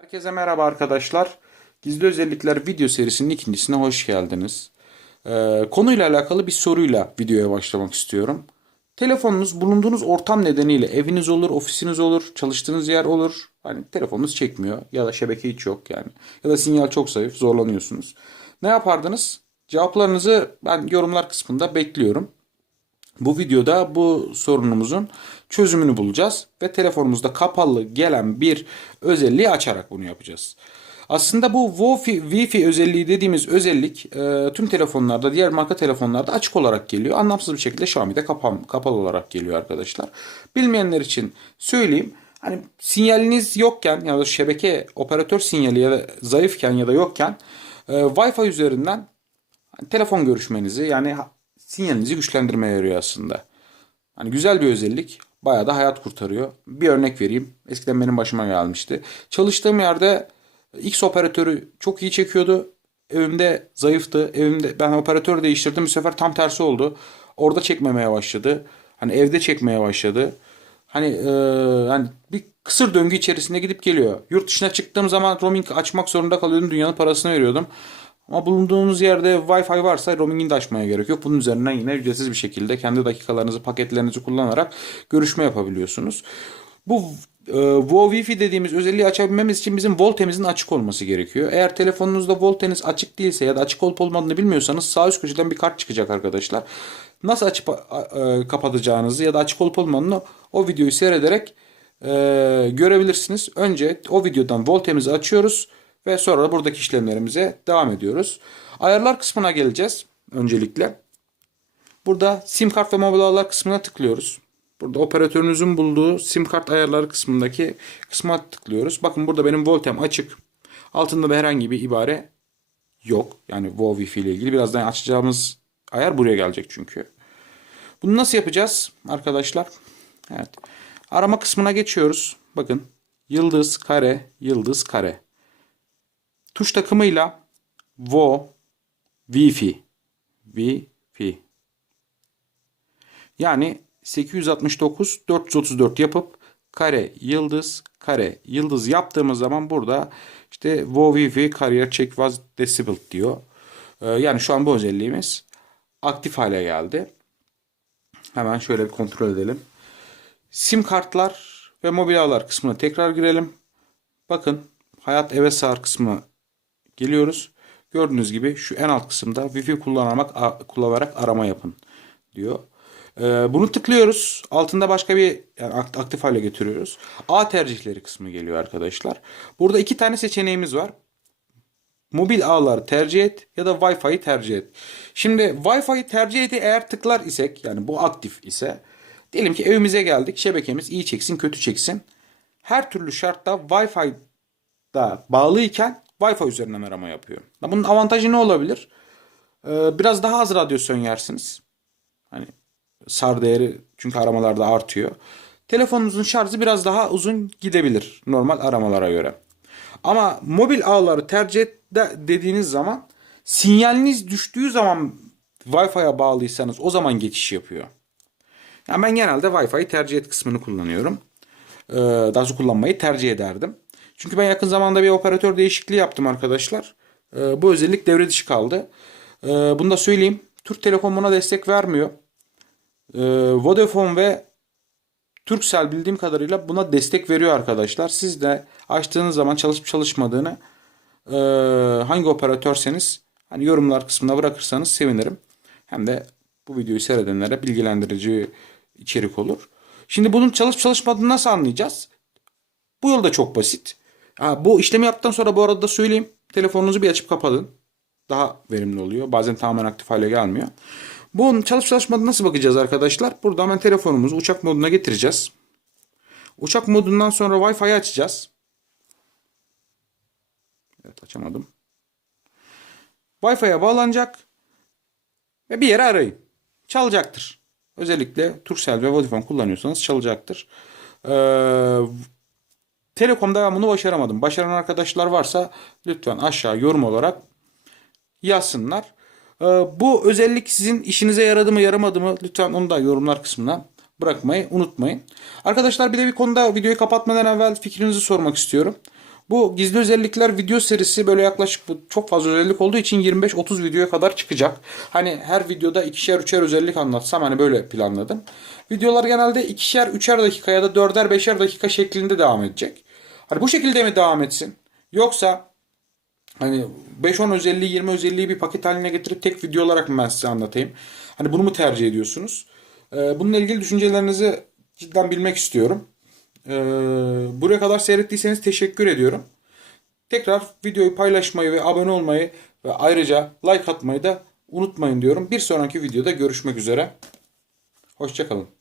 Herkese merhaba arkadaşlar. Gizli özellikler video serisinin ikincisine hoş geldiniz. Ee, konuyla alakalı bir soruyla videoya başlamak istiyorum. Telefonunuz bulunduğunuz ortam nedeniyle eviniz olur, ofisiniz olur, çalıştığınız yer olur. Hani telefonunuz çekmiyor ya da şebeke hiç yok yani. Ya da sinyal çok zayıf, zorlanıyorsunuz. Ne yapardınız? Cevaplarınızı ben yorumlar kısmında bekliyorum. Bu videoda bu sorunumuzun çözümünü bulacağız ve telefonumuzda kapalı gelen bir özelliği açarak bunu yapacağız. Aslında bu Wi-Fi, Wi-Fi özelliği dediğimiz özellik e, tüm telefonlarda, diğer marka telefonlarda açık olarak geliyor. Anlamsız bir şekilde Xiaomi'de kapan, kapalı olarak geliyor arkadaşlar. Bilmeyenler için söyleyeyim. Hani sinyaliniz yokken ya da şebeke operatör sinyali ya da zayıfken ya da yokken e, Wi-Fi üzerinden telefon görüşmenizi yani sinyalinizi güçlendirmeye yarıyor aslında. Hani güzel bir özellik. Bayağı da hayat kurtarıyor. Bir örnek vereyim. Eskiden benim başıma gelmişti. Çalıştığım yerde X operatörü çok iyi çekiyordu. Evimde zayıftı. Evimde ben operatör değiştirdim. Bu sefer tam tersi oldu. Orada çekmemeye başladı. Hani evde çekmeye başladı. Hani e, hani bir kısır döngü içerisinde gidip geliyor. Yurt dışına çıktığım zaman roaming açmak zorunda kalıyordum. Dünyanın parasını veriyordum. Ama bulunduğunuz yerde Wi-Fi varsa roamingini de açmaya gerek yok. Bunun üzerinden yine ücretsiz bir şekilde kendi dakikalarınızı, paketlerinizi kullanarak görüşme yapabiliyorsunuz. Bu e, WoW Wi-Fi dediğimiz özelliği açabilmemiz için bizim voltemizin açık olması gerekiyor. Eğer telefonunuzda volteniz açık değilse ya da açık olup olmadığını bilmiyorsanız sağ üst köşeden bir kart çıkacak arkadaşlar. Nasıl açıp e, kapatacağınızı ya da açık olup olmadığını o videoyu seyrederek e, görebilirsiniz. Önce o videodan voltemizi açıyoruz ve sonra da buradaki işlemlerimize devam ediyoruz. Ayarlar kısmına geleceğiz öncelikle. Burada sim kart ve mobil ağlar kısmına tıklıyoruz. Burada operatörünüzün bulduğu sim kart ayarları kısmındaki kısma tıklıyoruz. Bakın burada benim voltem açık. Altında da herhangi bir ibare yok. Yani WoW Wi-Fi ile ilgili. Birazdan açacağımız ayar buraya gelecek çünkü. Bunu nasıl yapacağız arkadaşlar? Evet. Arama kısmına geçiyoruz. Bakın yıldız kare yıldız kare. Tuş takımıyla Vo Wi-Fi Wi-Fi yani 869 434 yapıp kare yıldız kare yıldız yaptığımız zaman burada işte Vo Wi-Fi Carrier Check was disabled diyor. Ee, yani şu an bu özelliğimiz aktif hale geldi. Hemen şöyle bir kontrol edelim. Sim kartlar ve mobil ağlar kısmına tekrar girelim. Bakın hayat eve sağır kısmına geliyoruz. Gördüğünüz gibi şu en alt kısımda Wi-Fi kullanarak, kullanarak arama yapın diyor. Ee, bunu tıklıyoruz. Altında başka bir yani akt- aktif hale getiriyoruz. A tercihleri kısmı geliyor arkadaşlar. Burada iki tane seçeneğimiz var. Mobil ağları tercih et ya da Wi-Fi'yi tercih et. Şimdi Wi-Fi'yi tercih eti eğer tıklar isek yani bu aktif ise diyelim ki evimize geldik şebekemiz iyi çeksin kötü çeksin. Her türlü şartta Wi-Fi'da bağlıyken Wi-Fi üzerinden arama yapıyor. Bunun avantajı ne olabilir? Ee, biraz daha az radyasyon yersiniz. Hani SAR değeri çünkü aramalarda artıyor. Telefonunuzun şarjı biraz daha uzun gidebilir normal aramalara göre. Ama mobil ağları tercih de- dediğiniz zaman sinyaliniz düştüğü zaman Wi-Fi'ye bağlıysanız o zaman geçiş yapıyor. Yani ben genelde Wi-Fi tercih et kısmını kullanıyorum. Ee, daha doğrusu kullanmayı tercih ederdim. Çünkü ben yakın zamanda bir operatör değişikliği yaptım arkadaşlar. Ee, bu özellik devre dışı kaldı. Ee, bunu da söyleyeyim. Türk Telekom buna destek vermiyor. Ee, Vodafone ve Turkcell bildiğim kadarıyla buna destek veriyor arkadaşlar. Siz de açtığınız zaman çalışıp çalışmadığını e, hangi operatörseniz hani yorumlar kısmına bırakırsanız sevinirim. Hem de bu videoyu seyredenlere bilgilendirici içerik olur. Şimdi bunun çalışıp çalışmadığını nasıl anlayacağız? Bu yol da çok basit. Ha, bu işlemi yaptıktan sonra bu arada da söyleyeyim. Telefonunuzu bir açıp kapatın. Daha verimli oluyor. Bazen tamamen aktif hale gelmiyor. Bunun çalışıp çalışmadığını nasıl bakacağız arkadaşlar? Burada hemen telefonumuzu uçak moduna getireceğiz. Uçak modundan sonra Wi-Fi'yi açacağız. Evet açamadım. Wi-Fi'ye bağlanacak. Ve bir yere arayın. Çalacaktır. Özellikle Turkcell ve Vodafone kullanıyorsanız çalacaktır. Ee, Telekom'da ben bunu başaramadım. Başaran arkadaşlar varsa lütfen aşağı yorum olarak yazsınlar. Ee, bu özellik sizin işinize yaradı mı yaramadı mı lütfen onu da yorumlar kısmına bırakmayı unutmayın. Arkadaşlar bir de bir konuda videoyu kapatmadan evvel fikrinizi sormak istiyorum. Bu gizli özellikler video serisi böyle yaklaşık bu çok fazla özellik olduğu için 25-30 videoya kadar çıkacak. Hani her videoda ikişer üçer özellik anlatsam hani böyle planladım. Videolar genelde ikişer üçer dakika ya da dörder beşer dakika şeklinde devam edecek. Hani bu şekilde mi devam etsin? Yoksa hani 5-10 özelliği 20 özelliği bir paket haline getirip tek video olarak mı ben size anlatayım? Hani bunu mu tercih ediyorsunuz? Ee, bununla ilgili düşüncelerinizi cidden bilmek istiyorum. Ee, buraya kadar seyrettiyseniz teşekkür ediyorum. Tekrar videoyu paylaşmayı ve abone olmayı ve ayrıca like atmayı da unutmayın diyorum. Bir sonraki videoda görüşmek üzere. Hoşçakalın.